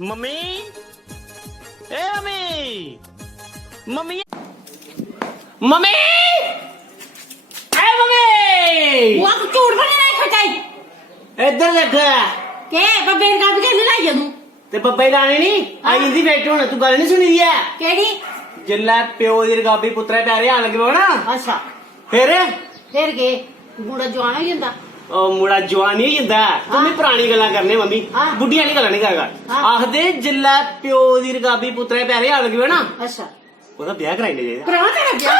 Mummy ਏ mummy mummy mummy ਐ mummy ਉਹ ਝੂਠ ਬਣੇ ਨਾ ਖਚਾਈ ਇੱਧਰ ਦੇਖ ਕੇ ਬੱਬੇ ਦਾ ਵੀ ਲੈ ਲਾਈ ਤੂੰ ਤੇ ਬੱਬੇ ਲਾਣੇ ਨਹੀਂ ਆਈ ਜਾਂਦੀ ਬੈਠ ਹੁਣ ਤੂੰ ਗੱਲ ਨਹੀਂ ਸੁਣੀ ਦੀ ਐ ਕਿਹੜੀ ਜਿੱਲਾ ਪਿਓ ਦੀ ਰਗਾਬੀ ਪੁੱਤਰਾ ਪਿਆਰੇ ਆਣ ਲੱਗੇ ਹੋਣਾ ਅੱਛਾ ਫਿਰ ਫਿਰ ਕੇ ਬੁੜਾ ਜਵਾਨ ਹੋ ਜਾਂਦਾ ਉਹ ਮੁੰਡਾ ਜਵਾਨ ਨਹੀਂ ਹੁੰਦਾ ਤੂੰ ਵੀ ਪੁਰਾਣੀ ਗੱਲਾਂ ਕਰਨੇ ਮੰਮੀ ਹਾਂ। ਬੁੱਢੀਆਂ ਨਹੀਂ ਗੱਲਾਂ ਨਹੀਂ ਕਰਗਾ ਹਾਂ। ਆਖਦੇ ਜਿੱਲਾ ਪਿਓ ਦੀ ਰਗਾਬੀ ਪੁੱਤਰਾ ਪਿਆਰੇ ਆਣ ਲੱਗੇ ਹੋਣਾ ਅੱਛਾ ਉਹਦਾ ਵਿਆਹ ਕਰਾਈ ਲੈ ਜਾਏਗਾ ਕਰਾਵਾ ਤੇਰਾ ਵਿਆਹ